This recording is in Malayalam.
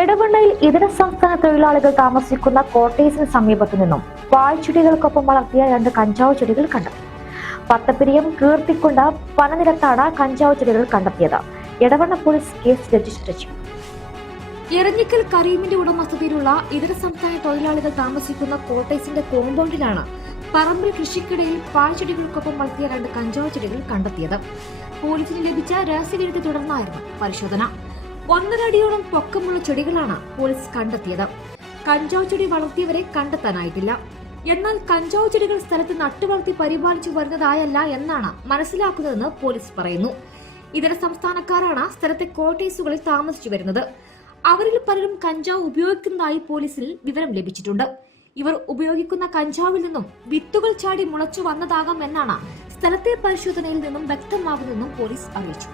എടവണ്ണയിൽ ഇതര സംസ്ഥാന തൊഴിലാളികൾ താമസിക്കുന്ന കോട്ടേഴ്സിന് സമീപത്തു നിന്നും വാഴ്ചെടികൾക്കൊപ്പം വളർത്തിയ രണ്ട് കഞ്ചാവ് ചെടികൾ കണ്ടെത്തി പത്തപ്പിരിയം കീർത്തിക്കൊണ്ട പനനിരത്താണ് കഞ്ചാവ് ചെടികൾ കണ്ടെത്തിയത്. എടവണ്ണ പോലീസ് കേസ് രജിസ്റ്റർ ചെയ്തു. എറഞ്ഞിക്കൽ കരീമിന്റെ ഉടമസ്ഥതയിലുള്ള ഇതര സംസ്ഥാന തൊഴിലാളികൾ താമസിക്കുന്ന കോട്ടേഴ്സിന്റെ കോമ്പൗണ്ടിലാണ് പറമ്പിൽ കൃഷിക്കിടയിൽ പാഴ്ചെടികൾക്കൊപ്പം വളർത്തിയ രണ്ട് കഞ്ചാവ് ചെടികൾ കണ്ടെത്തിയത്. പോലീസിന് ലഭിച്ച രഹസ്യവിരുദ്ധ തുടർന്നായിരുന്നു പരിശോധന. ഒന്നര അടിയോളം പൊക്കമുള്ള ചെടികളാണ് പോലീസ് കണ്ടെത്തിയത്. കഞ്ചാവ് ചെടി വളർത്തിയവരെ കണ്ടെത്താനായിട്ടില്ല. എന്നാൽ കഞ്ചാവ് ചെടികൾ സ്ഥലത്ത് നട്ടുവളർത്തി പരിപാലിച്ചു വരുന്നതായല്ല എന്നാണ് മനസ്സിലാക്കുന്നതെന്ന് പോലീസ് പറയുന്നു. ഇതര സംസ്ഥാനക്കാരാണ് സ്ഥലത്തെ കോട്ടേഴ്സുകളിൽ താമസിച്ചു വരുന്നത്. അവരിൽ പലരും കഞ്ചാവ് ഉപയോഗിക്കുന്നതായി പോലീസിൽ വിവരം ലഭിച്ചിട്ടുണ്ട്. ഇവർ ഉപയോഗിക്കുന്ന കഞ്ചാവിൽ നിന്നും വിത്തുകൾ ചാടി മുളച്ചു വന്നതാകാം എന്നാണ് സ്ഥലത്തെ പരിശോധനയിൽ നിന്നും വ്യക്തമാകുന്നതെന്നും പോലീസ് അറിയിച്ചു.